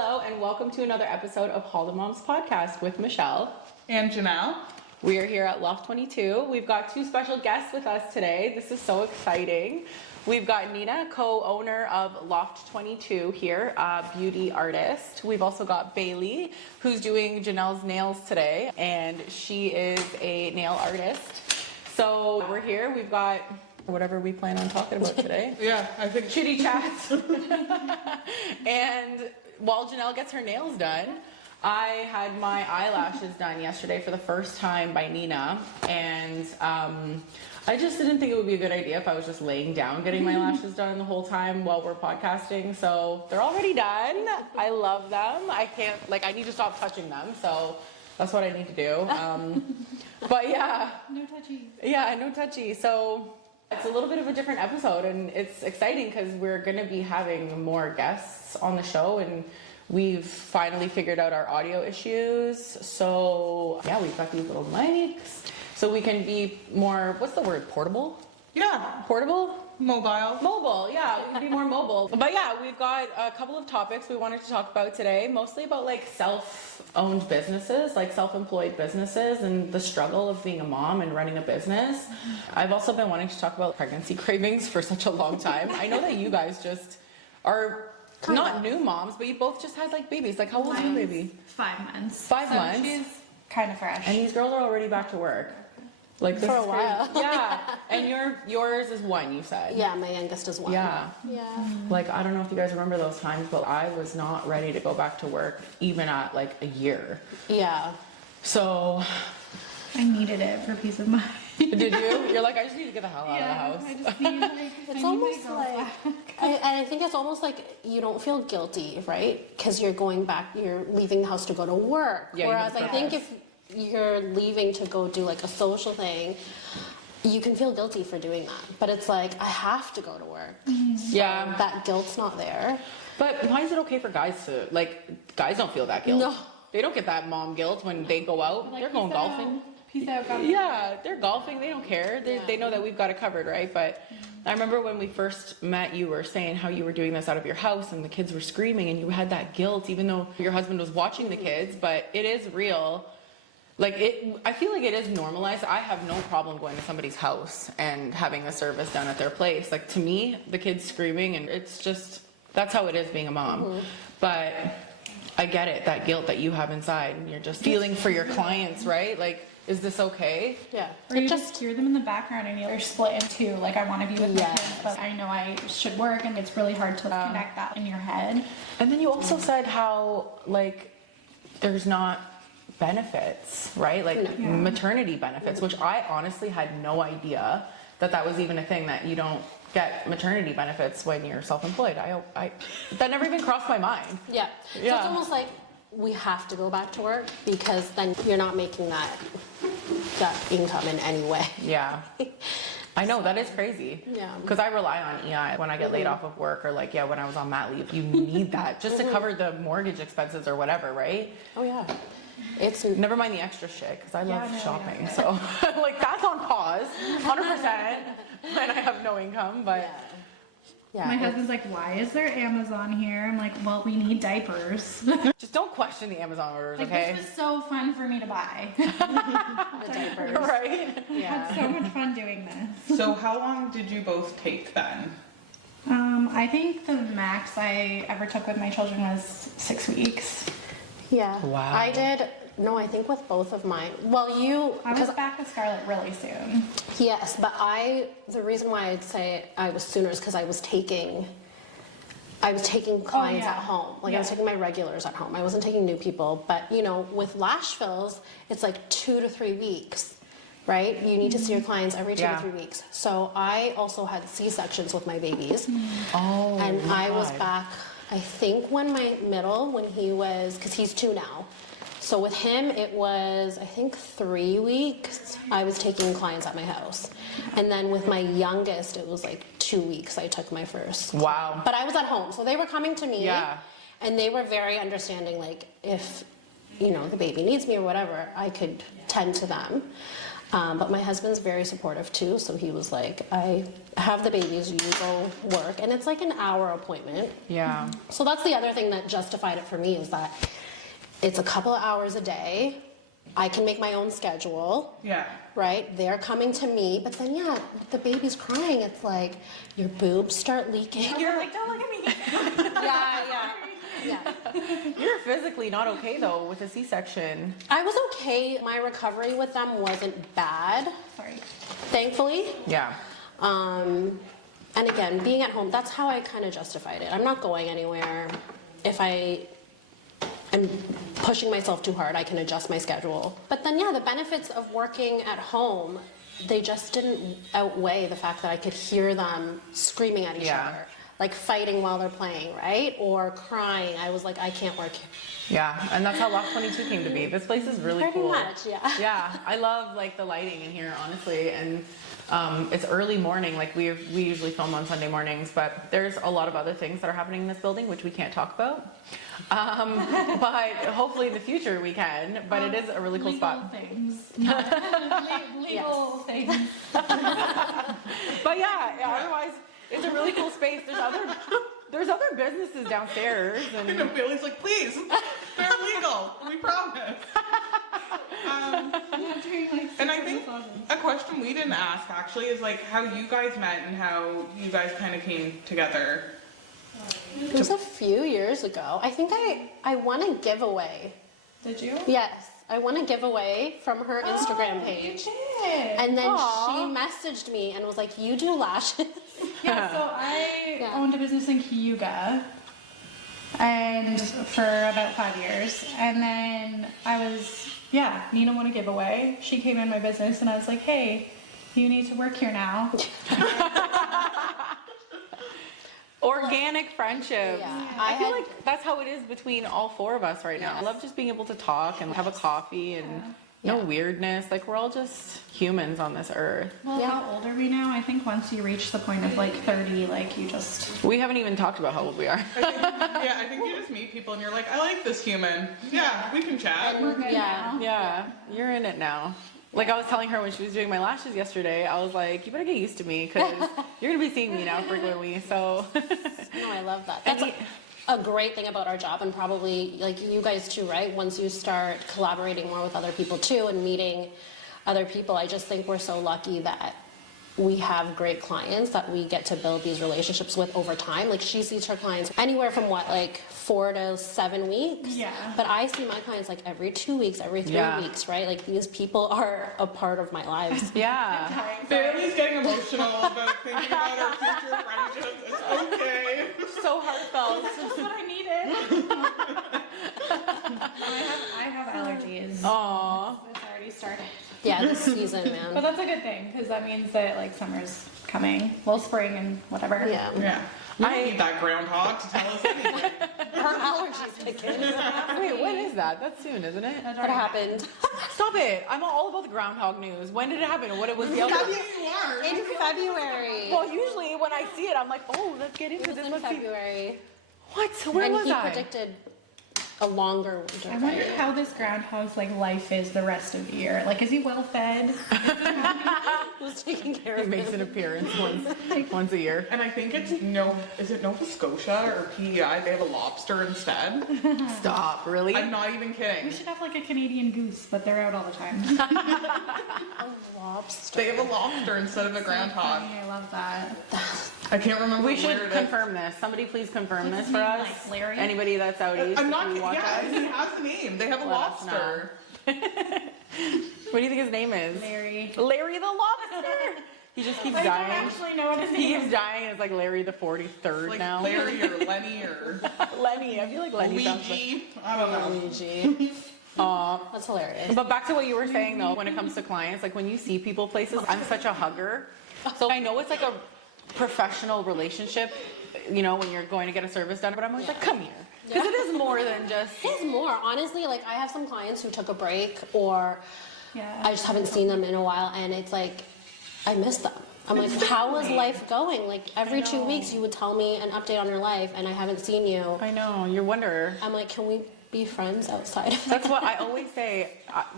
Hello, and welcome to another episode of Hall the Moms podcast with Michelle and Janelle. We are here at Loft 22. We've got two special guests with us today. This is so exciting. We've got Nina, co-owner of Loft 22 here, a beauty artist. We've also got Bailey, who's doing Janelle's nails today, and she is a nail artist. So we're here. We've got whatever we plan on talking about today. Yeah, I think chitty chats. And while Janelle gets her nails done, I had my eyelashes done yesterday for the first time by Nina, and I just didn't think it would be a good idea if I was just laying down getting my lashes done the whole time while we're podcasting. So they're already done. I love them. I need to stop touching them. So that's what I need to do. But yeah. No touchy. Yeah, no touchy. So it's a little bit of a different episode, and it's exciting because we're going to be having more guests on the show, and we've finally figured out our audio issues. So yeah, we've got these little mics so we can be more, what's the word, portable? Yeah. Portable? Mobile, yeah, we can be more mobile. But yeah, we've got a couple of topics we wanted to talk about today, mostly about like self-owned businesses, like self-employed businesses and the struggle of being a mom and running a business. I've also been wanting to talk about pregnancy cravings for such a long time. I know that you guys just are not new moms, but you both just had like babies. Like how old is your baby? 5 months. 5 months? She's kind of fresh. And these girls are already back to work. Like this for a while. Yeah. And yours is 1, you said. Yeah, my youngest is 1. Yeah. Like I don't know if you guys remember those times, but I was not ready to go back to work even at like a year. Yeah. So I needed it for peace of mind. did you? You're like, I just need to get the hell out of the house. I just need It's almost like, I think it's almost like you don't feel guilty, right? Because you're going back, you're leaving the house to go to work. Yeah, Whereas I think if you're leaving to go do like a social thing, you can feel guilty for doing that. But it's like, I have to go to work. So Yeah. that guilt's not there. But why is it okay for guys to, like, guys don't feel that guilt? No. They don't get that mom guilt when they go out. Like, They're going golfing. Peace out, God. Yeah, they're golfing. They don't care. They know that we've got it covered, right? But I remember when we first met, you were saying how you were doing this out of your house and the kids were screaming and you had that guilt, even though your husband was watching the kids. But it is real. Like I feel like it is normalized. I have no problem going to somebody's house and having a service done at their place. Like to me, the kids screaming, and it's just, that's how it is being a mom. But I get it, that guilt that you have inside, and you're just feeling for your clients, right? Like, is this okay? Yeah. Or you just hear them in the background and you're split in two. Like, I want to be with my kids, but I know I should work, and it's really hard to connect that in your head. And then you also said how, like, there's not benefits, right? Like maternity benefits, which I honestly had no idea that was even a thing, that you don't get maternity benefits when you're self-employed. I that never even crossed my mind. Yeah. So it's almost like we have to go back to work because then you're not making that income in any way. Yeah. I know, that is crazy. Yeah. Because I rely on EI when I get laid off of work, or like, when I was on mat leave, you need that just to cover the mortgage expenses or whatever, right? Oh yeah. It's never mind the extra shit, because I love shopping. So like that's on pause, 100% when I have no income. But yeah. My husband's like, why is there Amazon here? I'm like, well, we need diapers. just don't question the Amazon orders, Like, okay? this was so fun for me to buy. The diapers. Right? I had so much fun doing this. So how long did you both take then? I think the max I ever took with my children was 6 weeks. Yeah. Wow. I did. No, I think with both of mine. Well, I was back with Scarlett really soon. yes, but the reason why I'd say I was sooner is because I was taking clients at home. Like I was taking my regulars at home. I wasn't taking new people. But with lash fills, it's like 2 to 3 weeks, right? You need to see your clients every 2 to 3 weeks. So I also had C-sections with my babies. Oh. And I was back, I think when he was, because he's 2 now. So with him, it was, I think, 3 weeks. I was taking clients at my house. And then with my youngest, it was like 2 weeks I took my first. Wow. But I was at home. So they were coming to me. Yeah. And they were very understanding, like, if, the baby needs me or whatever, I could tend to them. But my husband's very supportive too, so he was like, I have the babies, you go work. And it's like an hour appointment. Yeah. So that's the other thing that justified it for me is that it's a couple of hours a day. I can make my own schedule. Yeah. Right? They're coming to me, but then yeah, the baby's crying. It's like your boobs start leaking. You're like, don't look at me. Yeah. You're physically not okay though with a C-section. I was okay. My recovery with them wasn't bad, Sorry. thankfully. Yeah. And again, being at home, that's how I kind of justified it. I'm not going anywhere. If I'm pushing myself too hard, I can adjust my schedule. But then, yeah, the benefits of working at home, they just didn't outweigh the fact that I could hear them screaming at each other. Like fighting while they're playing, right? Or crying. I was like, I can't work here. Yeah, and that's how Loft 22 came to be. This place is really Pretty cool. much, yeah. Yeah, I love like the lighting in here, honestly, and it's early morning. Like we usually film on Sunday mornings, but there's a lot of other things that are happening in this building which we can't talk about. But hopefully in the future we can. But it is a really cool spot. Things. Legal things. But yeah, otherwise it's a really cool space. There's other businesses downstairs, And and Bailey's like, please, they're legal. We promise. And I think a question we didn't ask actually is like how you guys met and how you guys kind of came together. It was a few years ago. I think I won a giveaway. Did you? Yes, I won a giveaway from her Instagram page. You did. And then Aw. she messaged me and was like, you do lashes? Yeah, so I Yeah. owned a business in Cayuga and for about 5 years. And then Nina won a giveaway. She came in my business and I was like, hey, you need to work here now. organic friendships. Yeah. I feel had- like that's how it is between all four of us right now. I love just being able to talk and have a coffee and no weirdness. Like we're all just humans on this earth. Well, Yeah. how old are we now? I think once you reach the point of like 30, like you just... We haven't even talked about how old we are. I think you just meet people and you're like, I like this human. Yeah, we can chat. We're good Yeah. now. Yeah, you're in it now. Like I was telling her when she was doing my lashes yesterday, I was like, you better get used to me because you're gonna be seeing me now frequently. So No, I love that. And That's he- a great thing about our job, and probably like you guys too, right? Once you start collaborating more with other people too and meeting other people, I just think we're so lucky that we have great clients that we get to build these relationships with over time. Like she sees her clients anywhere from like 4 to 7 weeks. Yeah. But I see my clients like every 2 weeks, every 3 Yeah. weeks, right? Like these people are a part of my lives. yeah. Bailey's getting emotional about thinking about our future friendships. It's okay. So heartfelt. That's what I needed. I have allergies. Aw. It's already started. Yeah, this season, But man. that's a good thing because that means that like summer's coming. Well, spring and whatever. Yeah. Yeah. We don't need that groundhog to tell us anything. Her allergies kick in. Wait, when is that? That's soon, isn't it? That's What already happened? Stop it. I'm all about the groundhog news. When did it happen? What it was the other Yeah, you are. In February. Well, usually when I see it, I'm like, oh, let's get It into was this. in Let's see. February. What? Where And was he I? predicted a longer winter. I wonder how this groundhog's like life is the rest of the year. Like, is he well fed? Who's taking care He of makes an him? appearance once a year. And I think it's is it Nova Scotia or PEI? They have a lobster instead. Stop, really? I'm not even We kidding. should have like a Canadian goose, but they're out all the time. A lobster. They have a lobster instead of a groundhog. I love that. I can't remember We where should it is. confirm this. Somebody please confirm What's this his for name, us. like Larry? Anybody that's out east. I'm not if you kidding. watch Yeah, us. he has a name. They have a Let us know. lobster. What do you think his name is? Larry. Larry the lobster. He just keeps I don't dying. actually know what his He name keeps is. dying. It's like Larry the 43rd Like now. Larry or Lenny or Lenny. I feel like Lenny sounds like. Luigi. I don't know. Luigi. Aw. That's hilarious. But back to what you were saying though, when it comes to clients, like when you see people places, I'm such a hugger. So I know it's like a professional relationship, you know, when you're going to get a service done, but I'm always like, come here. Because it is more than just. It's more, honestly, like I have some clients who took a break or Yeah. I just haven't seen them in a while and it's like, I miss them. I'm like, how is life going? Like every 2 weeks you would tell me an update on your life and I haven't seen you. I know, you wonder. I'm like, can we be friends outside of That's what I always say.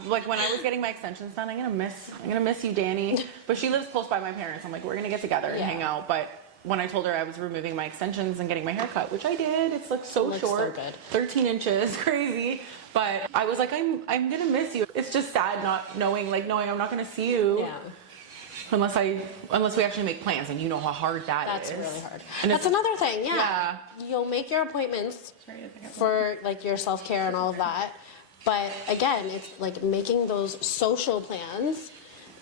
Like when I was getting my extensions done, I'm gonna miss you, Danny. But she lives close by my parents. I'm like, we're gonna get together and hang out. But when I told her I was removing my extensions and getting my hair cut, which I did, it's like so short, so good. 13 inches, crazy. But I was like, I'm gonna miss you. It's just sad not knowing I'm not gonna see you. Yeah. Unless we actually make plans, and you know how hard That's is. really hard. And That's another thing, yeah. Yeah. You'll make your appointments for like your self-care and all of that. But again, it's like making those social plans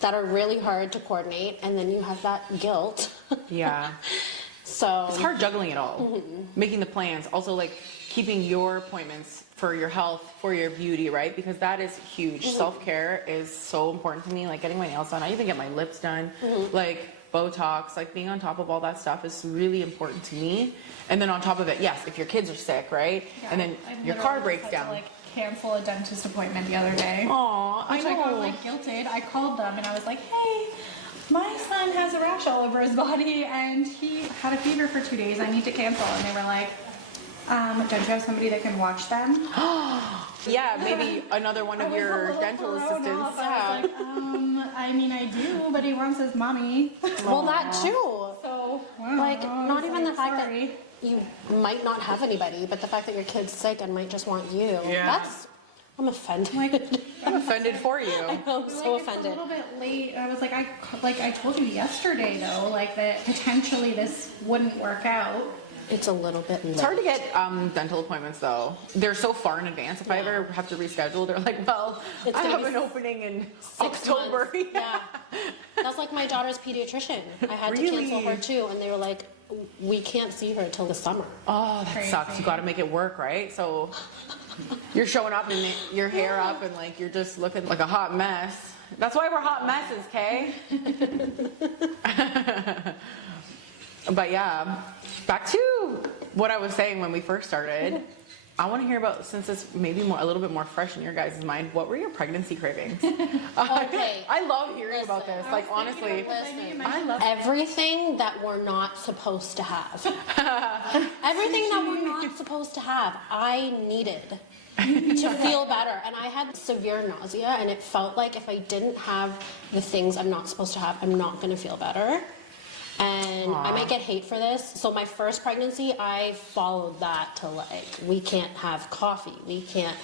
that are really hard to coordinate, and then you have that guilt. Yeah. So It's hard juggling it all. Making the plans, also like keeping your appointments for your health, for your beauty, right? Because that is huge. Self-care is so important to me. Like getting my nails done. I even get my lips done. Like Botox, like being on top of all that stuff is really important to me. And then on top of it, yes, if your kids are sick, right? Yeah, And then I your car literally breaks had to, down. like cancel a dentist appointment the other day. Aw, I Which I got know. like guilted. I called them and I was like, hey, my son has a rash all over his body and he had a fever for 2 days. I need to cancel. And they were like, don't you have somebody that can watch them? Yeah, maybe another one I of was a your little dental thrown assistants. off. I was like, I mean, I do, but he wants his mommy. well, that too. So, Like, not even the fact sorry. that you might not have anybody, but the fact that your kid's sick and might just want you. Yeah. I'm offended. I'm offended for you. I'm so It's a offended. little bit late. I was like, I told you yesterday though, like that potentially this wouldn't work out. It's a little bit It's hard to get dental appointments though. They're so far in advance. If I ever have to reschedule, they're like, well, It's I gonna have be an opening in 6 October. months. Yeah. That's like my daughter's pediatrician. I had to cancel her too, and they were like, we can't see her till the summer. Oh, that sucks. You got to make it work, right? So you're showing up and your hair up and like you're just looking like a hot mess. That's why we're hot messes, Kay. But yeah, back to what I was saying when we first started. I want to hear about, since it's maybe a little bit more fresh in your guys' mind, what were your pregnancy cravings? Okay. I love hearing about Listen. this. Like honestly, Listen, I love everything that we're not supposed to have. Everything that we're not supposed to have, I needed to feel better. And I had severe nausea, and it felt like if I didn't have the things I'm not supposed to have, I'm not going to feel better. And I might get hate for this. So my first pregnancy, I followed that to like, we can't have coffee. We can't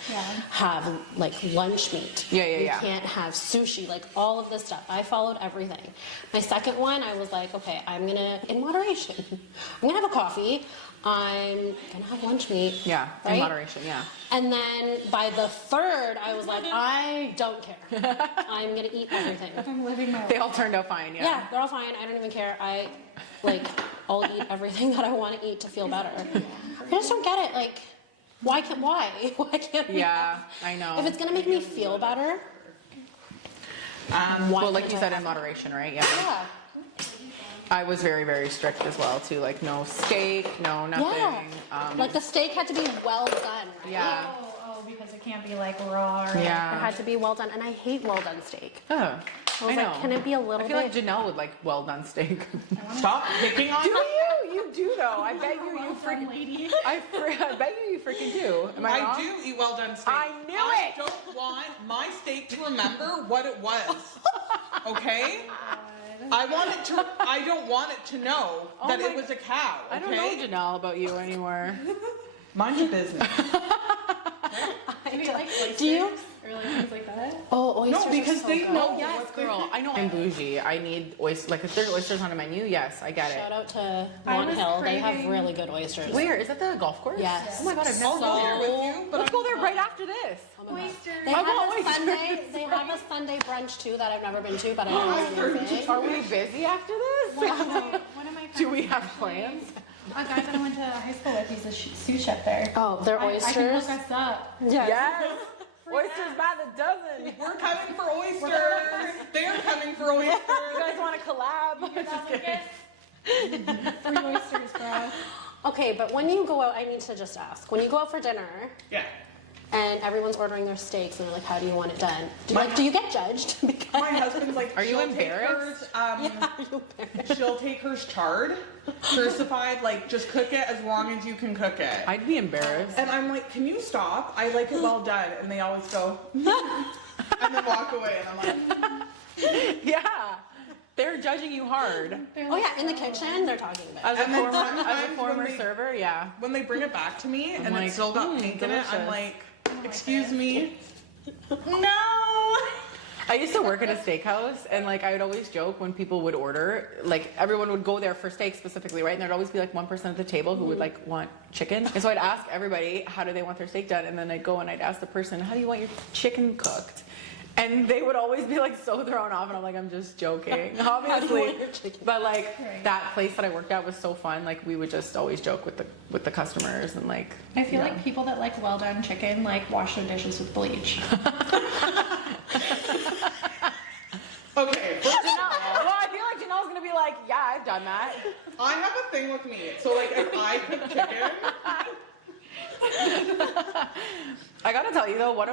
have like lunch meat. Yeah. We can't have sushi, like all of this stuff. I followed everything. My second one, I was like, okay, I'm gonna, in moderation, I'm gonna have a coffee. I'm gonna have lunch meat. Yeah, in right? moderation, yeah. And then by the third, I was like, I don't care. I'm gonna eat everything. I'm living my They life. all turned out fine, yeah. Yeah, they're all fine. I don't even care. I'll eat everything that I want to eat to feel better. I just don't get it. Like, why can't we? Yeah, I know. If it's gonna make me feel better, why Well, like can't you I said, have in moderation, right? Yeah. Yeah. I was very, very strict as well, too. Like, no steak, no nothing. Yeah. Like the steak had to be well done. Right? Yeah. Oh, because it can't be like raw. Or It Yeah. had to be well done, and I hate well done steak. Oh, I was I like, know. can it be a I little feel like bit? Janelle would like well done steak. Stop picking on Do me. you? You do though. I bet you From freaking. lady. I bet you freaking do. Am I wrong? I do eat well done steak. I knew I it. don't want my steak to remember what it was. Okay? I don't want it to know that my- it was a cow. Okay? I don't know Janelle about you anymore. Mind your business. Do we like oysters? Do you? Or like things like that? Oh, oysters No, because are so they good. know. Yes, what they- girl. I know I'm bougie. I need oysters. Like if there's oysters on a menu, yes, I get Shout it. out to I Mont was Hill. They have craving- really good oysters. Where is that? The golf course? Yes. Oh my god, I've I'll never go been there there. with you. But Let's go there right after this. Oysters. They I have want a oysters. Sunday. They have a Sunday brunch too that I've never been to, but I know it's amazing. Are we busy after this? One of my Do we friends have actually- plans? A guy that I went to high school with, he's a sous chef there. Oh, their I can oysters. hook us up. Yes. Oysters by the dozen. We're coming for oysters. They're coming for You oysters. guys want to collab? Just kidding. 3 oysters, bro. Okay, but when you go out, I need to just ask. When you go out for dinner, Yeah. and everyone's ordering their steaks, and they're like, "How do you want it done?" My- Do you get judged? Because My husband's like, Are you she'll take embarrassed? hers, yeah, are you embarrassed? she'll take hers charred, crucified, like just cook it as long as you can cook it. I'd be embarrassed. And I'm like, can you stop? I like it well done. And they always go, and then walk away. And I'm like, Yeah. They're judging you hard. Oh yeah, in the kitchen, they're talking about. As a And then former, as a sometimes former when they- server, yeah. when they bring it back to me and like, it's still got pink in it, I'm delicious. like, excuse me. No. I used to work at a steakhouse, and like I would always joke when people would order, like everyone would go there for steak specifically, right? And there'd always be like 1% at the table who would like want chicken. And so I'd ask everybody, how do they want their steak done? And then I'd go and I'd ask the person, how do you want your chicken cooked? And they would always be like so thrown off, and I'm like, I'm just joking, obviously. want your chicken? But like Right. that place that I worked at was so fun. Like we would just always joke with the customers and like. I feel yeah. like people that like well done chicken like wash their dishes with bleach. Okay, Well, I feel like Janelle's gonna be like, yeah, I've done that. I have a thing with meat. So like if I cook chicken, I gotta tell you though, I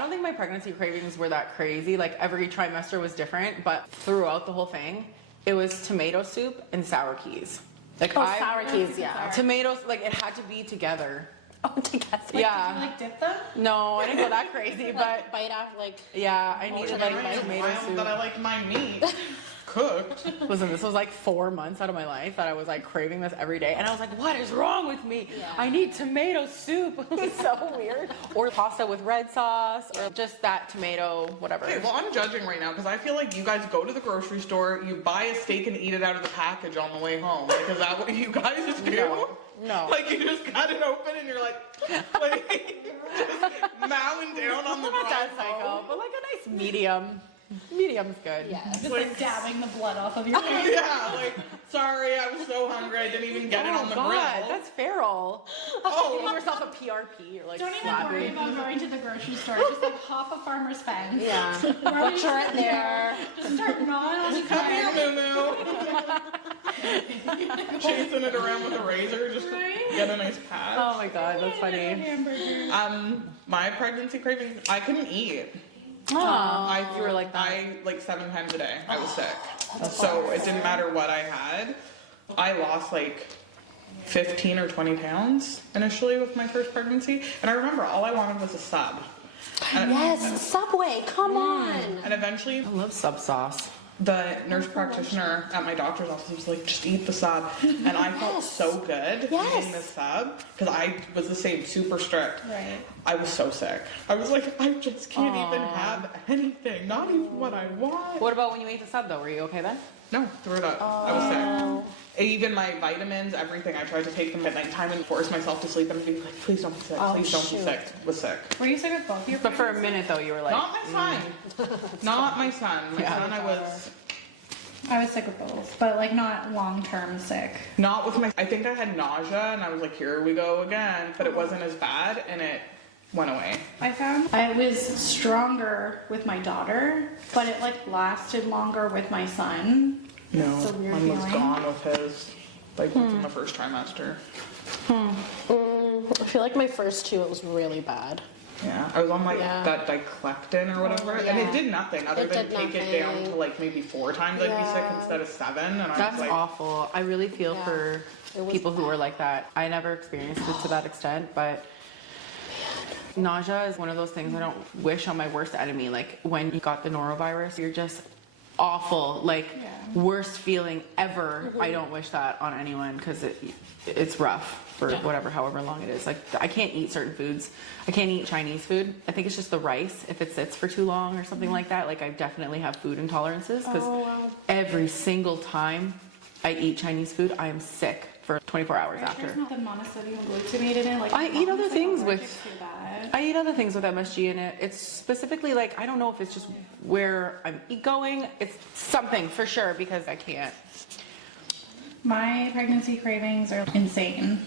don't think my pregnancy cravings were that crazy. Like every trimester was different, but throughout the whole thing, it was tomato soup and sour keys. Like Oh, sour keys, yeah. Tomatoes, like it had to be together. Oh, together. Yeah. Did you like dip them? No, I didn't go that crazy, but Like bite off, like. yeah, I needed like I tomato soup. that I like my meat cooked. Listen, this was like 4 months out of my life that I was like craving this every day. And I was like, what is wrong with me? Yeah. I need tomato soup. It was so weird. Or pasta with red sauce, or just that tomato, whatever. Okay, well I'm judging right now because I feel like you guys go to the grocery store, you buy a steak and eat it out of the package on the way home. Like is that what you guys do? No. Like you just cut it open and you're like just mowing down on the Not that drive psycho, home. but like a nice medium. Medium's good. Yeah. Just like dabbing the blood off of your face. Yeah, like sorry, I was so hungry I didn't even get it on the God, grill. that's feral. Oh, Give yourself a PRP or like Don't even slap worry it. about going to the grocery store. Just like hop a farmer's fence. Yeah. Run Butcher it there. Start gnawing on the come here, car. Moo. Chasing it around with a razor, just to Right? get a nice patch. Oh my god, that's funny. Hamburger. My pregnancy cravings, I couldn't eat. You were like that. I like 7 times a day. I was sick. So it didn't matter what I had. I lost like 15 or 20 pounds initially with my first pregnancy. And I remember all I wanted was a sub. And, Yes, Subway, come on. and eventually I love sub sauce. the nurse practitioner at my doctor's office was like, just eat the sub. And I felt so good Yes. eating the sub because I was the same, super strict. Right. I was so sick. I was like, I just can't even have anything, not even what I want. What about when you ate the sub though? Were you okay then? No, threw it up. I was sick. Even my vitamins, everything, I tried to take them at nighttime and force myself to sleep and be like, please don't be sick, Oh, please don't be shoot. sick. Was sick. Were you sick with both your But for a minute though, you were like, Not my son. Not my son. My Yeah. son, I was I was sick with both, but like not long-term sick. not with my, I think I had nausea and I was like, here we go again. But it wasn't as bad and it went away. I found I was stronger with my daughter, but it like lasted longer with my son. No, It's a weird mine was feeling. gone with his, like within the first trimester. I feel like my first two, it was really bad. Yeah, I was on like Yeah. that dicleptin or whatever, and yeah. it did nothing other It than did take it down nothing. to like maybe 4 times I'd be sick Yeah. instead of 7, and I that's was like, awful. I really feel Yeah. for It was people who bad. are like that. I never experienced it to that extent, but nausea is one of those things I don't wish on my worst enemy. Like when you got the norovirus, you're just awful, like worst feeling ever. I don't wish that on anyone because it's rough for whatever, however long it is. Like I can't eat certain foods. I can't eat Chinese food. I think it's just the rice if it sits for too long or something like that. Like I definitely have food intolerances because every single time I eat Chinese food, I am sick for 24 hours There's after. not the monosodium glutamate in it. Like I eat other mom's, like, things allergic with- to that. I eat other things with MSG in it. It's specifically like, I don't know if it's just where I'm going. It's something for sure because I can't. My pregnancy cravings are insane.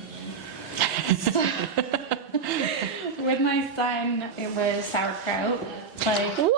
With my son, it was sauerkraut. Like, What?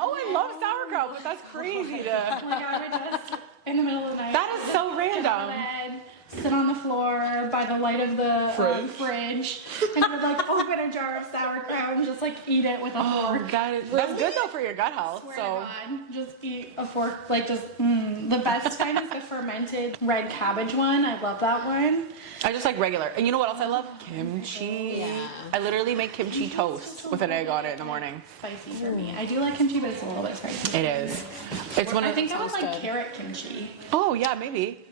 Oh, I love sauerkraut, but that's crazy to. like I would just in the middle of the night. That is so get out of random. bed, sit on the floor by the light of the Fridge. and would like open a jar of sauerkraut and just like eat it with a fork. That's good though for your gut health. Swear So to God, just eat a fork, like just, the best kind is the fermented red cabbage one. I love that one. I just like regular. And you know what else I love? Kimchi. Yeah. I literally make kimchi toast with an egg on it in the morning. Spicy for me. I do like kimchi, but it's a little bit spicy. It is. It's one I of think I would sounds like good. carrot kimchi. Oh yeah, maybe.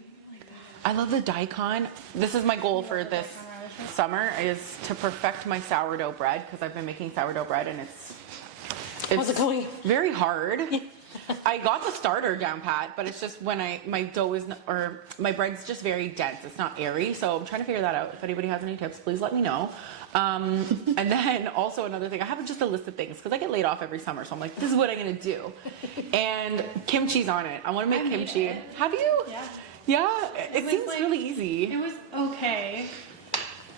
I love the daikon. This is my goal for this summer is to perfect my sourdough bread because I've been making sourdough bread and it's How's it going? very hard. I got the starter down pat, but it's just when my dough is or my bread's just very dense. It's not airy, so I'm trying to figure that out. If anybody has any tips, please let me know. And then also another thing, I have just a list of things because I get laid off every summer, so I'm like, this is what I'm gonna do. And kimchi's on it. I want to make made kimchi. it. Have you? Yeah. Yeah, it was seems like- really easy. It was okay.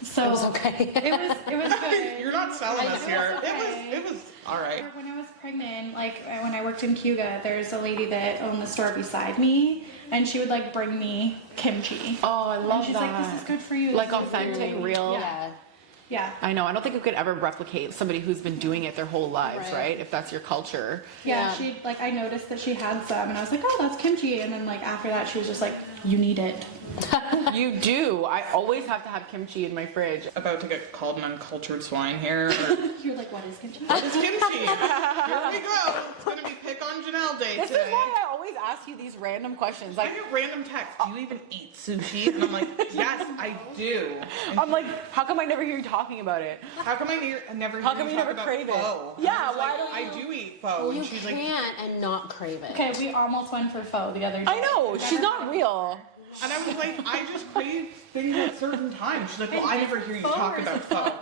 So It was okay. it was good. You're not selling us It here. was okay. It was all right. When I was pregnant, like when I worked in Cuga, there's a lady that owned the store beside me, and she would like bring me kimchi. Oh, I And love she's that. like, "This is good for you." Like this is good for authentic, you." real. Yeah. Yeah. I know. I don't think we could ever replicate somebody who's been doing it their whole lives, Right. right? If that's your culture. Yeah, Yeah. she like I noticed that she had some, and I was like, "Oh, that's kimchi." And then like after that, she was just like, "You need it." You do. I always have to have kimchi in my fridge. About to get called an uncultured swine here. Or, You're like, "What is kimchi?" what is kimchi? Here we go. It's gonna be pick on Janelle day This is today. why I always ask you these random questions. I Like, get random texts. Do you even eat sushi? And I'm like, yes, I do. And I'm like, how come I never hear you talking about it? how come I never How hear come you you talk never about crave it? pho? Yeah, I was why like, don't I do eat pho. You And she's like, can't and not crave it. Okay, we almost went for pho the other day. I know. She's not real. and I was like, I just crave things at certain times. She's like, well, I never hear you talk about pho.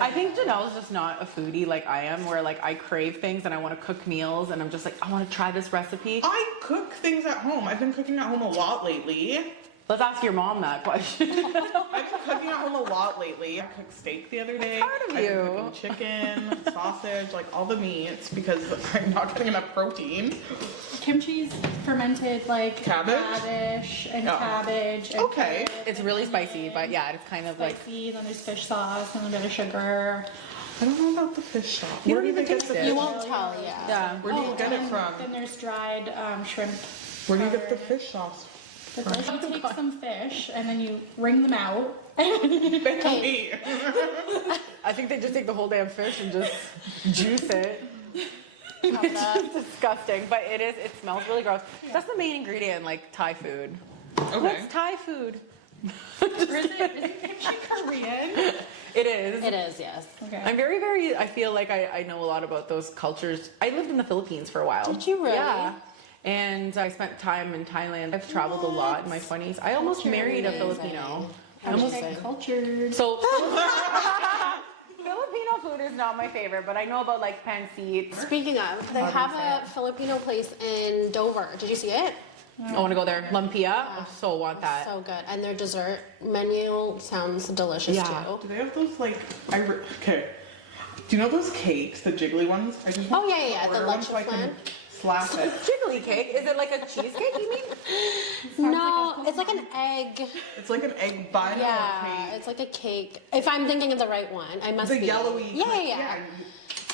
I think Janelle's just not a foodie like I am, where like I crave things and I want to cook meals and I'm just like, I want to try this recipe. I cook things at home. I've been cooking at home a lot lately. Let's ask your mom that question. I've been cooking at home a lot lately. I cooked steak the other day. proud of I've you. been cooking chicken, sausage, like all the meats because I'm not getting enough protein. Kimchi's fermented like Cabbage? radish and Oh. cabbage. And Okay. carrot It's really spicy, but yeah, it's kind of like spicy. Then there's fish sauce and a bit of sugar. I don't know about the fish sauce. You Where don't do even they get taste the it. You fish? won't tell, yeah. yeah. Where do you get it and from? Then there's dried shrimp. Where do you get the fish sauce? You take some fish and then you wring them out. Baby. I think they just take the whole damn fish and just juice it. It's disgusting, but it smells really gross. That's the main ingredient in like Thai food. Okay. What's Thai food? Isn't kimchi Korean? It is. It is, yes. Okay. I'm very, I feel like I know a lot about those cultures. I lived in the Philippines for a while. Did you really? Yeah. And I spent time in Thailand. I've traveled a lot in my 20s. I almost married a Amazing. Filipino. Hashtag cultured. So, Filipino food is not my favorite, but I know about like pancit. Speaking of, they have a Filipino place in Dover. Did you see it? I want to go there. Lumpia. I so want that. So good. And their dessert menu sounds delicious Yeah. too. Do they have those like okay? Do you know those cakes, the jiggly ones? I just want Oh, yeah, yeah, to the order one leche so I can flan. slap it. Jiggly cake? Is it like a cheesecake, you mean? No, it's like an egg. It's like an egg bun or Yeah, cake. it's like a cake. If I'm thinking of the right one, I must The be. yellowy. Yeah, yeah,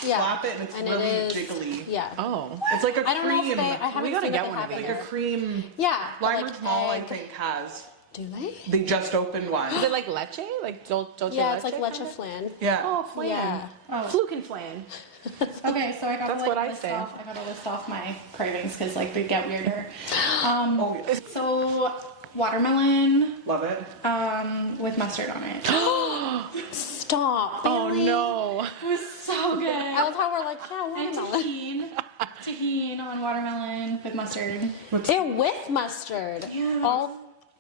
you yeah. slap it and it's And really it is, jiggly. Yeah. Oh. It's like a I don't know cream. if they. I haven't We gotta seen get if they one of have it these. like a here. cream. Yeah. but Limeridge like Mall, I egg. think, has. Do they? They just opened one. Is it like leche? Like dolce Yeah, leche? it's like leche kinda? flan. Yeah. Oh, flan. Yeah. Oh. Fluke flan. Okay, so I gotta That's like what I list say. off. I gotta list off my cravings because like they get weirder. Oh, yes. So watermelon Love it. with mustard on it. Stop. Oh Bailey. no. It was so good. I love how we're like, yeah, And watermelon. tahini on watermelon with mustard. Ew, with mustard. Yeah. All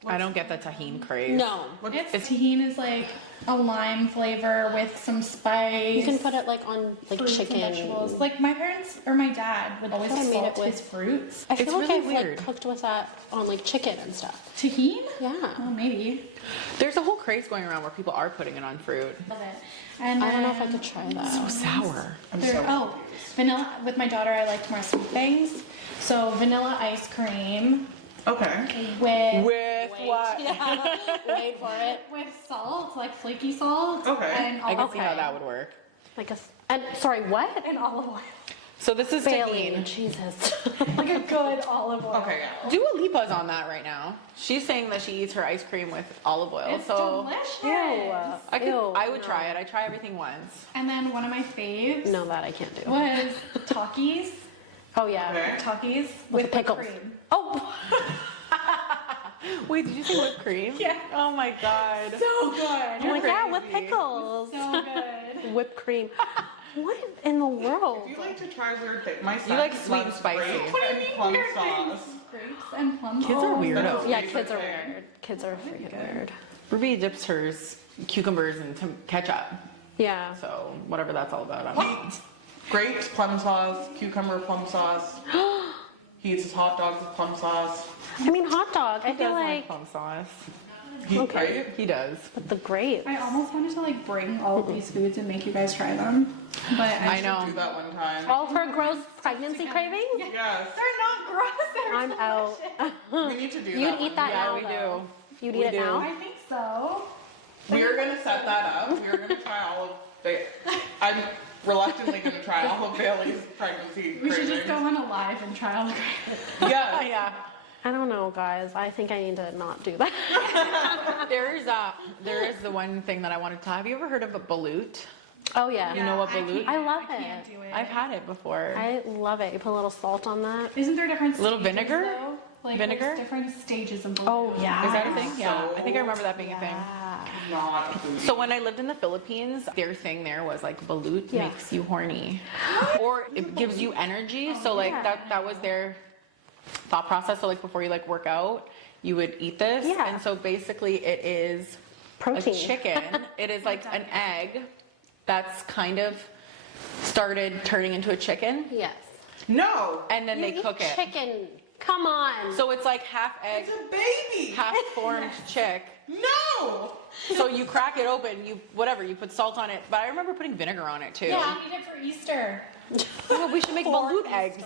I don't get the tahini craze. no. It's tahini is like a lime flavor with some spice. You can put it like on like fruits chicken. and vegetables. Like my parents or my dad would always I made it salt with- his fruits. I feel It's like really I've weird. like cooked with that on like chicken and stuff. Tahini? Yeah. Oh, maybe. There's a whole craze going around where people are putting it on fruit. Love it. And I don't know if I then could try that. So sour. I'm there- so oh, vanilla. With my daughter, I like more sweet things. So vanilla ice cream Okay. with With what? Yeah, wait for it. With salt, like flaky salt. Okay. And I can see how oil. that would work. Like and sorry, what? And olive oil. So this is Bailey, tahini. Jesus. Like a good olive oil. Okay, yeah. Dua Lipa's on that right now. She's saying that she eats her ice cream with olive oil. It's so delicious. I would no. try it. I try everything once. And then one of my faves No, that I can't do. was Takis. Oh yeah. Okay. Takis With with pickles. cream. Oh. Wait, did you say whipped cream? Yeah. Oh my god. So good. Oh my god, with Crazy. pickles. So good. Whipped cream. What in the world? If you like to try weird things, my son You like sweet and loves spicy. grape What and plum Weird sauce. things. Grapes and plum Kids are sauce. weirdos. Yeah, kids are weird. Kids are freaking weird. Ruby dips hers cucumbers and ketchup. Yeah. So whatever that's all about. I don't know. Grapes, plum sauce, cucumber, plum sauce. He eats his hot dogs with plum sauce. I mean, hot dog. I He feel does like like plum sauce. Right? He does. with the grapes. I almost wanted to like bring all of these foods and make you guys try them, but I know. Do that one time. All for gross pregnancy cravings? Yes. they're not gross. They're I'm out. We need to do You'd that eat one. that Yeah, now, we though. do. You'd We eat it do. now? I think so. We're gonna set that up. We're gonna try all of the. I'm reluctantly gonna try all of Bailey's pregnancy We should just go cravings. on a live and try all the cravings. Yes. Yeah. I don't know, guys. I think I need to not do that. There is the one thing that I wanted to. Have you ever heard of a balut? Oh, yeah. You know what balut? I love can't it. do it. I've had it before. I love it. You put a little salt on that. Isn't there different Little stages, vinegar? though? Like Vinegar? there's different stages of Oh, balut. yeah. Is that a thing? So- Yeah. I think I remember that being a thing. Not a foodie. So when I lived in the Philippines, their thing there was like balut Yeah. makes you horny, or it gives you energy. So like Yeah. that was their thought process. So like before you like work out, you would eat this. Yeah. And so basically it is Protein. a chicken. It is like an egg that's kind of started turning into a chicken, Yes. No. and then You they eat cook it. chicken. Come on. So it's like half egg, It's a baby. half formed chick. No. So you crack it open, you put salt on it. But I remember putting vinegar on it too. Yeah, we need it for Easter. Oh, we should make balut eggs.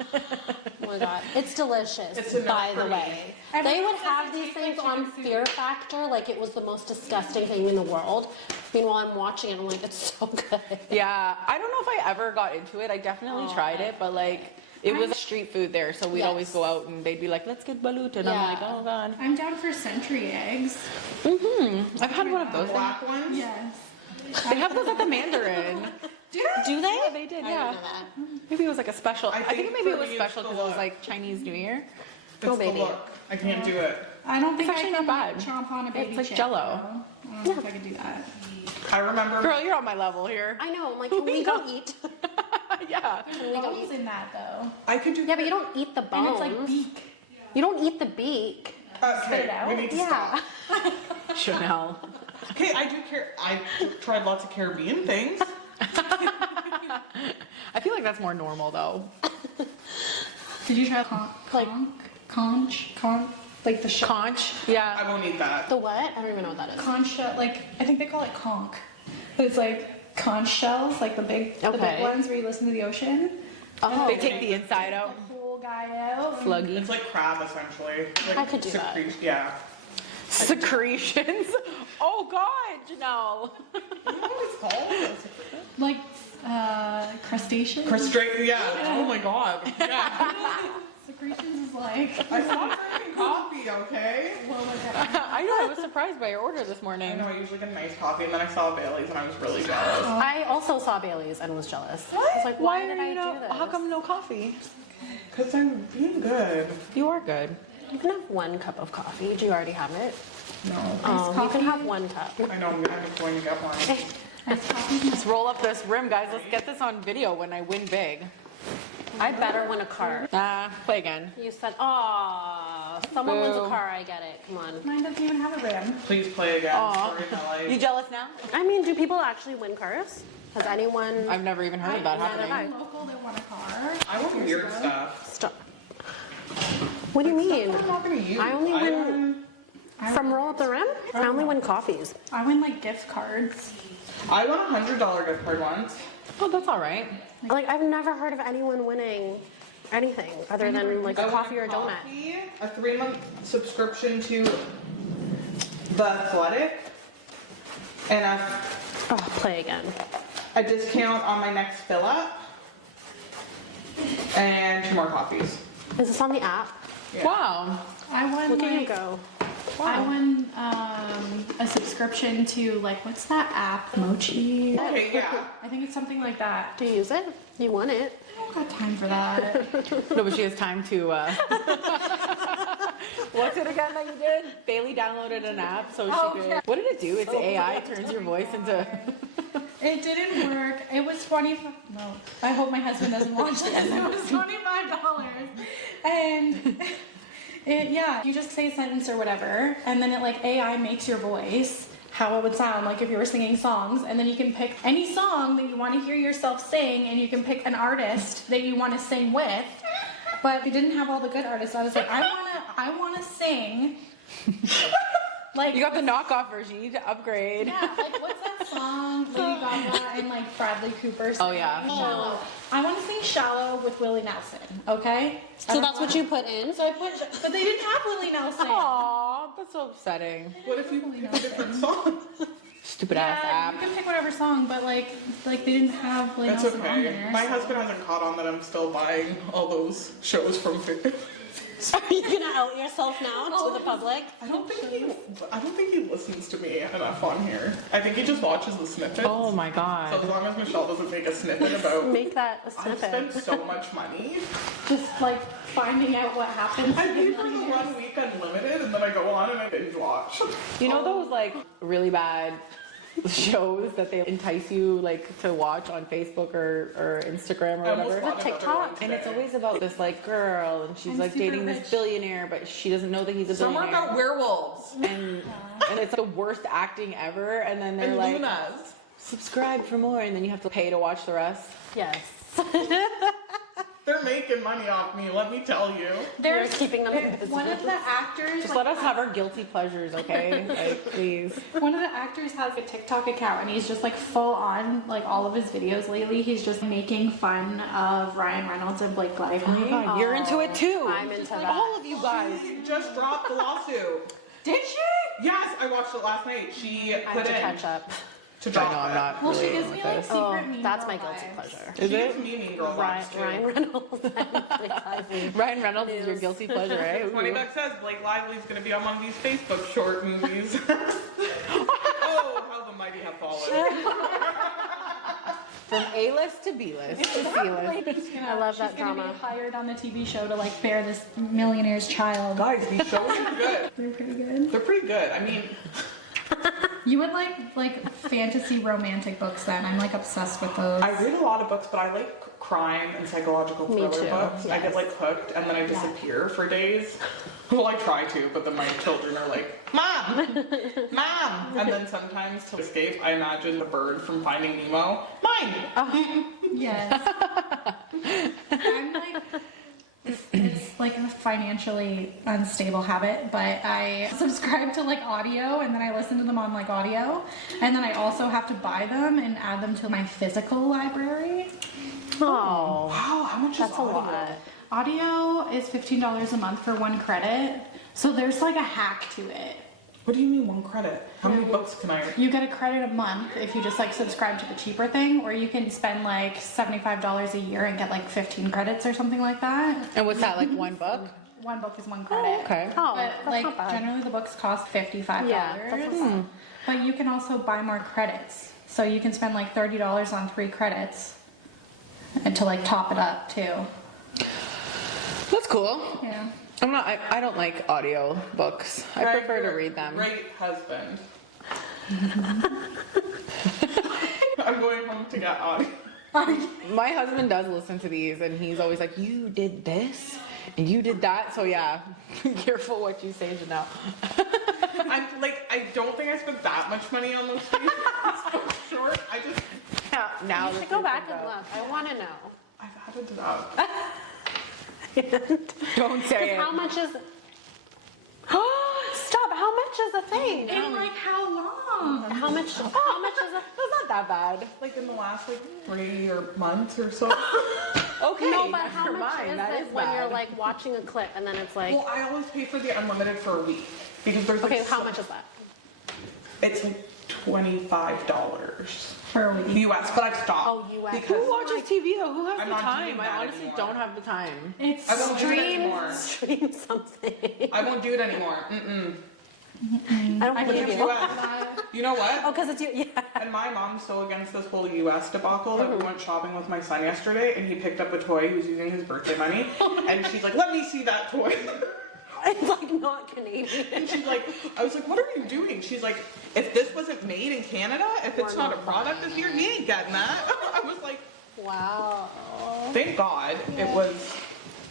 Oh my god, it's delicious. It's enough by for the me. way, Everyone they would says have it these tastes like things on chicken Fear soup. Factor like it was the most disgusting thing in the world. Meanwhile, I'm watching it, I'm like, it's so good. Yeah, I don't know if I ever got into it. I definitely tried it, but like it was street food there, so we'd always Yes. go out and they'd be like, "Let's get balut," and I'm Yeah. like, "Oh god." I'm down for century eggs. I've had one of those. Black ones. Yes. They have those at the Mandarin. Do they? Yeah, they did. I Yeah. didn't know that. Maybe it was like a special. I think think maybe it for was me it's special the because it was look. like Chinese New Year. It's Oh, the baby. look. I can't do it. I don't think It's actually I can not like, bad. chomp on a baby like chick, Jell-O. though. I don't know if I could do that. I remember. Girl, you're on my level here. I know. I'm like, can we go eat? Yeah. Can we go Bones eat? in that though. I could do. Yeah, but you don't eat the And bones. it's like beak. You don't eat the beak. Okay, it out? we need to Yeah. stop. Chanel. Okay, I do care. I tried lots of Caribbean things. I feel like that's more normal though. Did you try Like- conch, like the shell? Conch. Yeah. I won't eat that. The what? I don't even know what that is. Conch shell, like I think they call it conch. But it's like conch shells, like the big Okay. ones where you listen to the ocean. Oh, They take the inside out. The whole guy out. Sluggy. It's like crab essentially. Like I could do that. Yeah. Secretions. Oh God, Janelle. You know what it's called? Like crustaceans. Straight. Yeah. Oh my god. Yeah. Secretions is like. I stopped drinking coffee. Okay. Well, look at I know. I was surprised by your order this I morning. know. I usually get a nice coffee, and then I saw Bailey's, and I was really jealous. I also saw Bailey's and was jealous. I was like, why did I do this? How come no coffee? Cause I'm being good. You are good. You can have one cup of coffee. Do you already have it? No. Oh, you can coffee? have one cup. I know. I'm going to get one. iced coffee. Let's roll up this rim, guys. Let's get this on video when I win big. I better win a car. Play again. You said, oh, someone wins a Boo. car. I get it. Come on. Mine doesn't even have a rim. Please play again. Aw. Story of my life. You jealous now? I mean, do people actually win cars? Has anyone? I've never even heard of that Neither have happening. I. Local that want a car. I want weird stuff. Stop. What do you mean? I'm not gonna use. I only win from Roll Up the Rim. I only win coffees. I win like gift cards. I won $100 gift card once. Oh, that's all right. Like I've never heard of anyone winning anything other than like a coffee or a donut. A 3-month subscription to The Athletic, and Play again. a discount on my next fill up, and 2 more coffees. Is this on the app? Yeah. Wow. I won Look at you like go. I won a subscription to like what's that app? Mochi. Okay, yeah. I think it's something like that. Do you use it? You want it? I don't got time for that. No, but she has time to, what's it again that you did? Bailey downloaded an app so she could, what did it do? It's AI, it turns your voice into, It didn't work. It was 25. No, I hope my husband doesn't watch this. It was $25, and you just say a sentence or whatever, and then it like AI makes your voice how it would sound like if you were singing songs, and then you can pick any song that you want to hear yourself sing, and you can pick an artist that you want to sing with. But we didn't have all the good artists. So I was like, I wanna sing. Like you got the knockoff version, you need to upgrade. yeah, like what's that song? Lady Gaga and like Bradley Cooper. Oh, yeah. Shallow. I want to sing "Shallow" with Willie Nelson. Okay. So that's what you put in? So I put, but they didn't have Willie Nelson. Aw, that's so upsetting. What if you pick a different song? Stupid ass Yeah, app. you can pick whatever song, but like they didn't have Willie That's Nelson on okay. there. My so- husband hasn't caught on that I'm still buying all those shows from Facebook. Are you gonna out yourself now to the public? I don't think he listens to me enough on here. I think he just watches the snippets. Oh my So god. as long as Michelle doesn't make a snippet about Make that a I've snippet. spent so much money. Just like finding out what happens. I pay for the 1 week unlimited and then I go on and I binge watch. You know those like really bad shows that they entice you like to watch on Facebook or Instagram or I almost whatever? bought another TikTok, one and it's today. always about this like girl, and she's I'm like super dating rich. this billionaire, but she doesn't know that he's a Some are billionaire. about werewolves and it's the worst acting ever. And then they're and like, Lunas. subscribe for more, and then you have to pay to watch the rest. Yes. They're making money off me, let me tell you. You're keeping them in business. One of the actors. Just like, let us have our guilty pleasures, okay? Like, please. One of the actors has a TikTok account, and he's just like full on like all of his videos lately. He's just making fun of Ryan Reynolds and Blake Lively. God, you're into it too. I'm into that. All of you guys. She just dropped the lawsuit. Did she? Yes, I watched it last night. She I have put to in catch up. to I drop know I'm it. not Well, she relating gives me with like this. secret Oh, mean that's girl my guilty vibes. pleasure. Is She it? gives me mean girl Ryan, vibes too. Ryan Reynolds and Blake Lively. Ryan Reynolds is your guilty pleasure, right? 20 bucks says Blake Lively's gonna be on one of these Facebook short movies. Oh, how the mighty have fallen. From A-list to B-list to C-list. I love that She's gonna drama. be hired on the TV show to like bear this millionaire's child. Guys, these shows are good. They're pretty good. They're pretty good. I mean, You would like fantasy romantic books then. I'm like obsessed with those. I read a lot of books, but I like crime and psychological Me thriller too, books. I get like hooked and then I disappear for days. Well, I try to, but then my children are like, Mom! Mom! And then sometimes to escape, I imagine the bird from Finding Nemo. Mine! Yes. I'm like, it's like a financially unstable habit, but I subscribe to like audio and then I listen to them on like audio. And then I also have to buy them and add them to my physical library. Oh, Wow, how much that's is a audio? lot. Audio is $15 a month for 1 credit. So there's like a hack to it. What do you mean 1 credit? How many books can I? You get a credit a month if you just like subscribe to the cheaper thing, or you can spend like $75 a year and get like 15 credits or something like that. And what's that, like one book? 1 book is 1 credit. Okay. Oh, But that's like not bad. generally the books cost $55. Yeah, that's not bad. But you can also buy more credits. So you can spend like $30 on 3 credits and to like top it up too. That's cool. Yeah. I don't like audio books. I prefer to read them. Great husband. I'm going home to get audio. My husband does listen to these, and he's always like, you did this and you did that. So yeah, be careful what you say, Janelle. I'm like, I don't think I spent that much money on those things. It's so short. I just, Now You should go back and look. I want to know. I've added it up. Don't say How it. much is? Stop! How much is a thing? And like how long? How much? How much is a? That's not that bad. Like in the last like 3 or months or so. Okay, No, but how never much mind. is That it is when you're bad. like watching a clip and then it's like, Well, I always pay for the unlimited for a week because there's like okay, how much is that? It's like $25 Per week. US, but I've stopped. Oh, US. Who Because watches TV though? Who has I'm the not time? doing I that honestly anymore. don't have the time. It's I won't do it Stream, anymore. stream something. I won't do it anymore. Mm-mm. I don't I believe can't you. US. You know what? Oh, because it's you. Yeah. And my mom's so against this whole US debacle that we went shopping with my son yesterday and he picked up a toy. He was using his birthday money. And she's like, let me see that toy. It's like not Canadian. And she's like, I was like, what are you doing? She's like, if this wasn't made in Canada, if it's not a product this year, he ain't getting that. I was like, Wow. thank God it was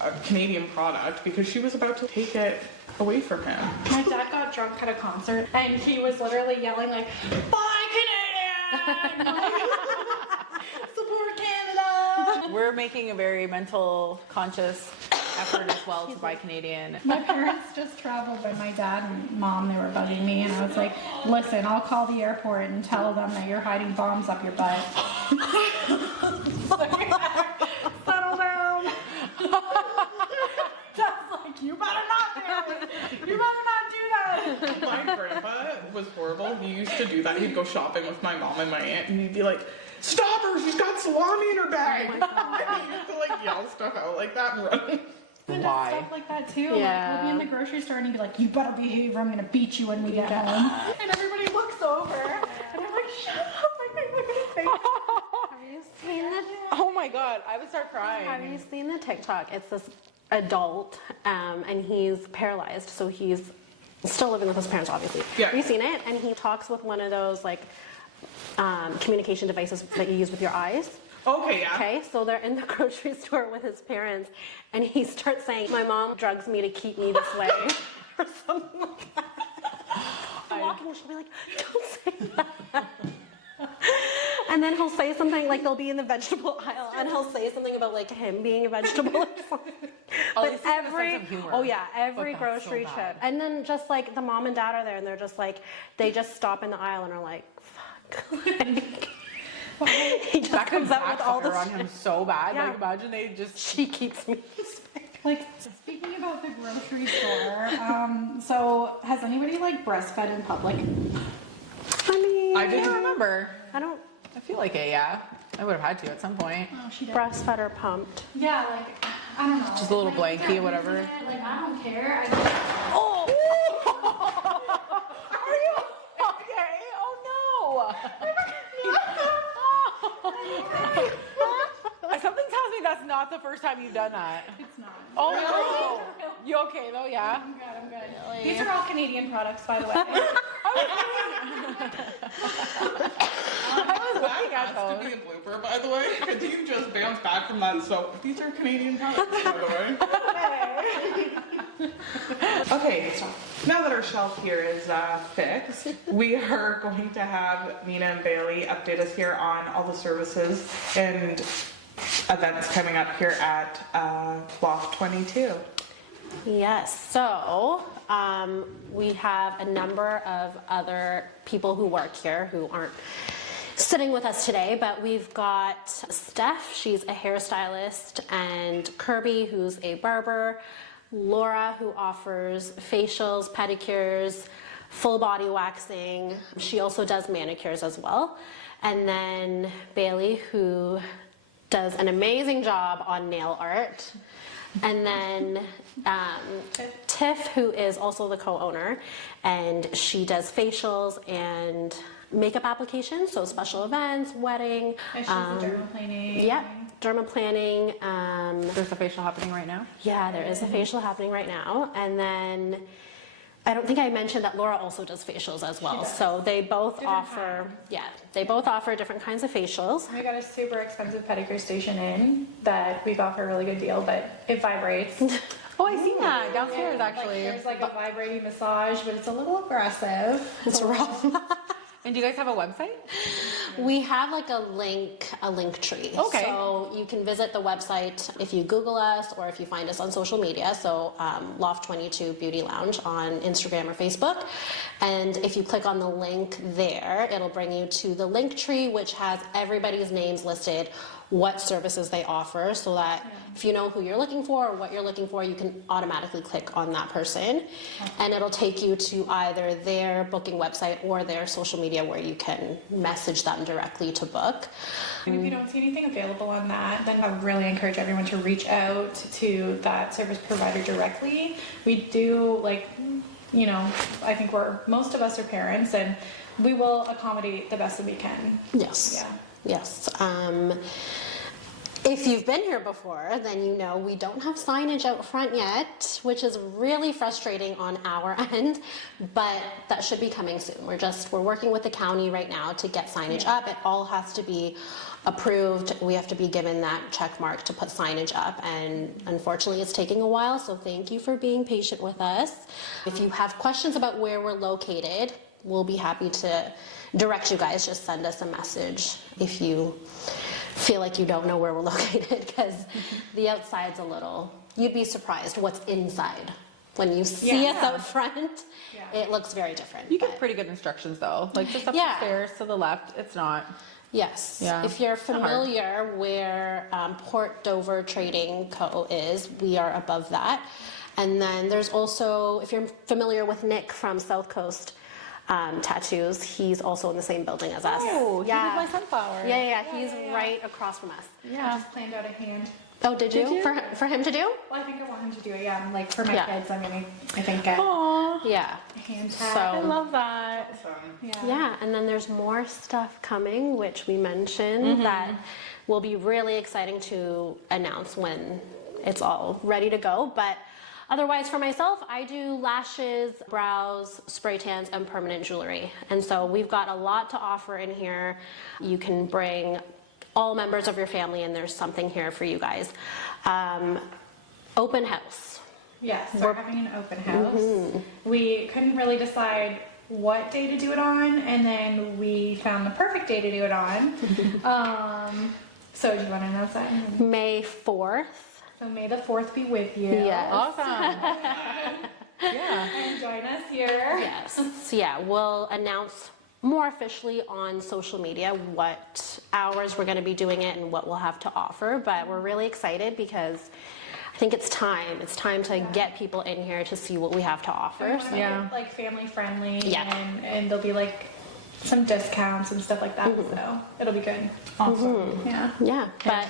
a Canadian product because she was about to take it away from him. My dad got drunk at a concert and he was literally yelling like, "Buy Canadian! Support Canada!" We're making a very mental, conscious effort as well to buy Canadian. My parents just traveled, but my dad and mom, they were bugging me, and I was like, "Listen, I'll call the airport and tell them that you're hiding bombs up your butt." Settle down. Just like, you better not do it. You better not do that. My grandpa was horrible. He used to do that. He'd go shopping with my mom and my aunt and he'd be like, stop her, she's got salami in her bag. And he used to like yell stuff out like that and run. And Why? stuff like that too. Yeah. Like, we'll be in the grocery store and he'd be like, "You better behave or I'm gonna beat you when we get home." And everybody looks over and I'm like, "Shut up! I'm not gonna say that." Have you seen the Oh my god, I would start Have crying. you seen the TikTok? It's this adult, and he's paralyzed, so he's still living with his parents, obviously. Yeah. Have you seen it? And he talks with one of those like communication devices that you use with your eyes. Okay, yeah. Okay, so they're in the grocery store with his parents, and he starts saying, "My mom drugs me to keep me this way," or something like that. I'm walking, and she'll be like, "Don't say that." And then he'll say something like they'll be in the vegetable aisle, and he'll say something about like him being a vegetable or something. At least he's got a sense of humor. oh yeah, every But that's so grocery bad. trip, and then just like the mom and dad are there, and they're just like they just stop in the aisle and are like, "Fuck." Like, he just That comes out with all the on him so bad. Yeah. Like imagine they just. She keeps me. Like, speaking about the grocery store, so has anybody like breastfed in public? I mean, I I didn't don't remember. I don't I feel like it. Yeah, I would have had to at some point. Oh, she did. breastfed or pumped. Yeah, like, I don't know. Just a little Like, blankie, yeah, whatever. using it, Like, I don't care. I don't. Oh! Are you okay? Oh no! Something tells me that's not the first time you've done that. It's not. Oh no! You okay though? Yeah. I'm good. I'm good. These are all Canadian products, by the way. I was That looking at has to those. be a blooper, by the way, because you just bounced back from that. So these are Canadian products, by the way. Okay, so now that our shelf here is fixed, we are going to have Nina and Bailey update us here on all the services and events coming up here at Loft 22. Yes, so we have a number of other people who work here who aren't sitting with us today, but we've got Steph, she's a hairstylist, and Kirby, who's a barber, Laura, who offers facials, pedicures, full body waxing. She also does manicures as well. And then Bailey, who does an amazing job on nail art. And then Tiff, who is also the co-owner, and she does facials and makeup applications, so special events, wedding. And she's a dermaplaning. Yeah, dermaplaning. There's a facial happening right now. Yeah, there is a facial happening right now. And then I don't think I mentioned that Laura also does facials as well. So they both Different offer, kinds. yeah, they both offer different kinds of facials. We got a super expensive pedicure station in that we got for a really good deal, but it vibrates. Oh, I seen that downstairs Like, actually. there's like a vibrating massage, but it's a little aggressive. It's rough. And do you guys have a website? We have like a link tree. Okay. So you can visit the website if you Google us or if you find us on social media. So Loft 22 Beauty Lounge on Instagram or Facebook. And if you click on the link there, it'll bring you to the link tree, which has everybody's names listed, what services they offer, so that if you know who you're looking for or what you're looking for, you can automatically click on that person. And it'll take you to either their booking website or their social media where you can message them directly to book. And if you don't see anything available on that, then I would really encourage everyone to reach out to that service provider directly. We do, like, you know, I think most of us are parents, and we will accommodate the best that we can. Yes. Yeah. Yes. If you've been here before, then you know we don't have signage out front yet, which is really frustrating on our end, but that should be coming soon. We're working with the county right now to get signage up. It all has to be approved. We have to be given that check mark to put signage up, and unfortunately it's taking a while, so thank you for being patient with us. If you have questions about where we're located, we'll be happy to direct you guys. Just send us a message if you feel like you don't know where we're located, because the outside's you'd be surprised what's inside. When you see us out front, it looks very different. You get pretty good instructions though, like just up the stairs to the left, it's not. Yes. Yeah. If you're familiar where Port Dover Trading Co. is, we are above that. And then there's also, if you're familiar with Nick from South Coast Tattoos, he's also in the same building as us. Oh, he did my sunflower. Yeah. He's right across from us. I just planned out a hand. Oh, did you? For him to do? Well, I think I want him to do it, yeah. Like, for my Yeah. kids, I'm gonna, I think, get Aww, Yeah. a hand tag. So- I love that. Yeah, and then there's more stuff coming, which we mentioned that will be really exciting to announce when it's all ready to go. But otherwise, for myself, I do lashes, brows, spray tans, and permanent jewelry. And so we've got a lot to offer in here. You can bring all members of your family, and there's something here for you guys. Open house. Yes, we're having an open house. We couldn't really decide what day to do it on, and then we found the perfect day to do it on. So do you want to announce that? May 4th. So may the 4th be with you. Yes. Awesome. Yeah. And join us here. Yes. So yeah, we'll announce more officially on social media what hours we're going to be doing it and what we'll have to offer. But we're really excited because I think it's time. It's time to get people in here to see what we have to offer. So. Yeah. Like family friendly. Yeah. And there'll be like some discounts and stuff like that. So it'll be good. Awesome. Yeah. Yeah, but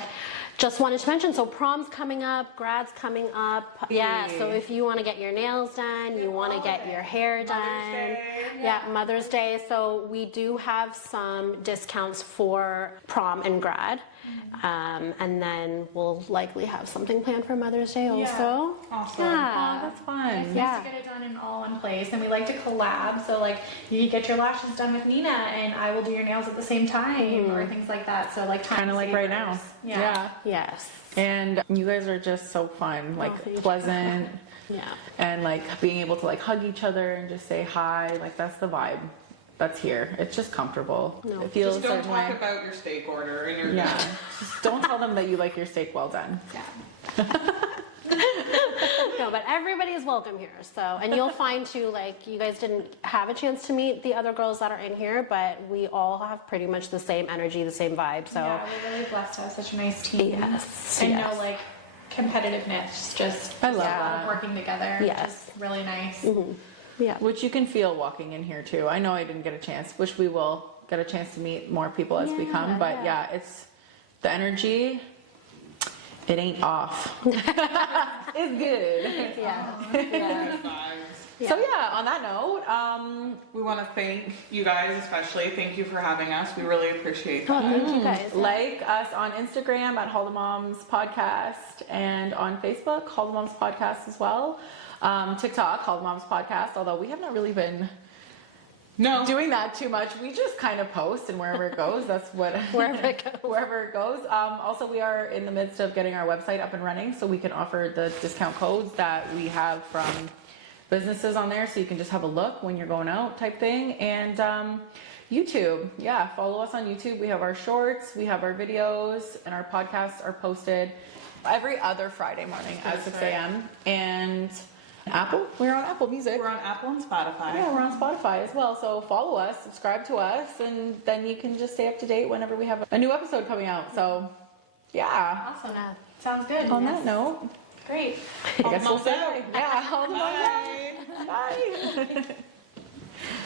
just wanted to mention, so prom's coming up, grad's coming up. Yeah, so if you want to get your nails done, you want to get your hair done. Yeah, Mother's Day. So we do have some discounts for prom and grad. And then we'll likely have something planned for Mother's Day also. Awesome. Yeah. Oh, that's fun. Yeah. To get it done in all one place, and we like to collab. So like you could get your lashes done with Nina, and I will do your nails at the same time, or things like that. So like Kind of like right now. Yeah. Yes. And you guys are just so fun, like thank you. pleasant, Yeah. and like being able to like hug each other and just say hi. Like that's the vibe that's here. It's just comfortable. No. It feels Just a don't certain talk way. about your steak order and your Yeah. Just don't tell them that you like your steak well done. No, but everybody is welcome here. So, and you'll find too, like, you guys didn't have a chance to meet the other girls that are in here, but we all have pretty much the same energy, the same vibe. So, Yeah, we're really blessed to have such a nice team. Yes, And yes. no like competitiveness, just I love that. working together. Yes. Which is really nice. yeah. Which you can feel walking in here too. I know I didn't get a chance, which we will get a chance to meet more people as we come. But yeah, it's the energy. It ain't off. It's good. Yeah. Good vibes. So yeah, on that note, We want to thank you guys, especially. Thank you for having us. We really appreciate that. Thank you guys. like us on Instagram at Hall the Moms Podcast, and on Facebook, Hall the Moms Podcast as well. TikTok, Hall the Moms Podcast, although we have not really been No. doing that too much. We just kind of post, and wherever it goes, that's what Wherever it goes. wherever it goes. Also, we are in the midst of getting our website up and running, so we can offer the discount codes that we have from businesses on there, so you can just have a look when you're going out, type thing. And YouTube. Yeah, follow us on YouTube. We have our shorts, we have our videos, and our podcasts are posted every other Friday morning at 6 a.m. And Apple, we're on Apple Music. We're on Apple and Spotify. Yeah, we're on Spotify as well. So follow us, subscribe to us, and then you can just stay up to date whenever we have a new episode coming out. So, yeah. Awesome. Sounds good. On that note, Great. I guess we'll month say out. bye. Yeah, all the month out. Bye. Bye.